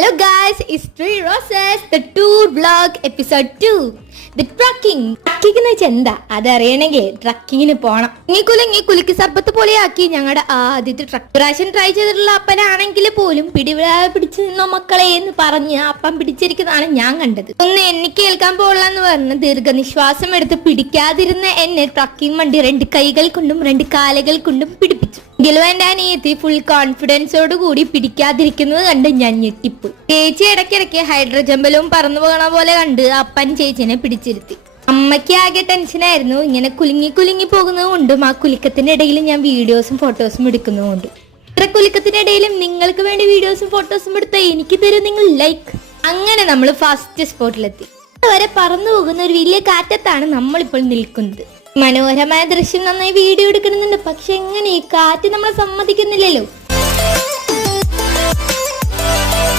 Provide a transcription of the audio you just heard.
Hello guys, it's Three Roses, the tour vlog episode 2. The trucking എന്ന് വെച്ചാൽ എന്താ അതറിയണമെങ്കിൽ ട്രക്കിങ്ങിന് പോണം. ഈ കുലുക്കി സർബത്ത് പോലെ ആക്കി ഞങ്ങളുടെ ആദ്യത്തെ ട്രക്ക്. പ്രാവശ്യം ട്രൈ ചെയ്തിട്ടുള്ള അപ്പനാണെങ്കിൽ പോലും പിടിവിടാതെ പിടിച്ചു നിന്നോ മക്കളെ എന്ന് പറഞ്ഞ് അപ്പം പിടിച്ചിരിക്കുന്നതാണ് ഞാൻ കണ്ടത്. ഒന്ന് എനിക്ക് കേൾക്കാൻ പോകലെന്ന് പറഞ്ഞ് ദീർഘനിശ്വാസം എടുത്ത് പിടിക്കാതിരുന്ന എന്നെ ട്രക്കിംഗ് വണ്ടി 2 കൈകൾ കൊണ്ടും 2 കാലുകൾ കൊണ്ടും പിടിപ്പിച്ചു. എങ്കിലും എന്റെ അനിയത്തി ഫുൾ കോൺഫിഡൻസോട് കൂടി പിടിക്കാതിരിക്കുന്നത് കണ്ട് ഞാൻ ഞെട്ടിപ്പോയി. ചേച്ചി ഇടയ്ക്കിടയ്ക്ക് ഹൈഡ്രജൻ ബലൂൺ പറന്നു പോകണ പോലെ കണ്ട് അപ്പൻ ചേച്ചിനെ പിടിച്ചിരുത്തി. അമ്മയ്ക്ക് ആകെ ടെൻഷനായിരുന്നു. ഇങ്ങനെ കുലുങ്ങി പോകുന്നത് കൊണ്ടും ആ കുലുക്കത്തിന്റെ ഇടയിൽ ഞാൻ വീഡിയോസും ഫോട്ടോസും എടുക്കുന്നതുകൊണ്ടും. ഇത്ര കുലുക്കത്തിനിടയിലും നിങ്ങൾക്ക് വേണ്ടി വീഡിയോസും ഫോട്ടോസും എടുത്ത എനിക്ക് തരും നിങ്ങൾ ലൈക്ക്. അങ്ങനെ നമ്മൾ ഫസ്റ്റ് സ്പോട്ടിലെത്തി. അതുവരെ പറന്നു പോകുന്ന ഒരു വലിയ കാറ്റത്താണ് നമ്മളിപ്പോൾ നിൽക്കുന്നത്. മനോഹരമായ ദൃശ്യം നന്നായി വീഡിയോ എടുക്കണമെന്നുണ്ട്, പക്ഷെ എങ്ങനെ ഈ കാറ്റ് നമ്മളെ സമ്മതിക്കുന്നില്ലല്ലോ.